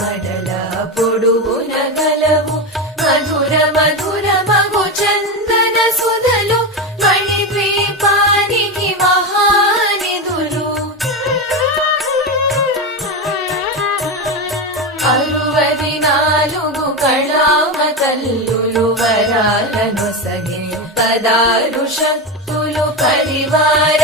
మడల పొడువున గలవు మధుర మధుర మగు చందన సుధలు మణిద్వీపానికి మహానిధులు 64 కళామ తల్లులు వరాలను సగే 16 శక్తులు పరివార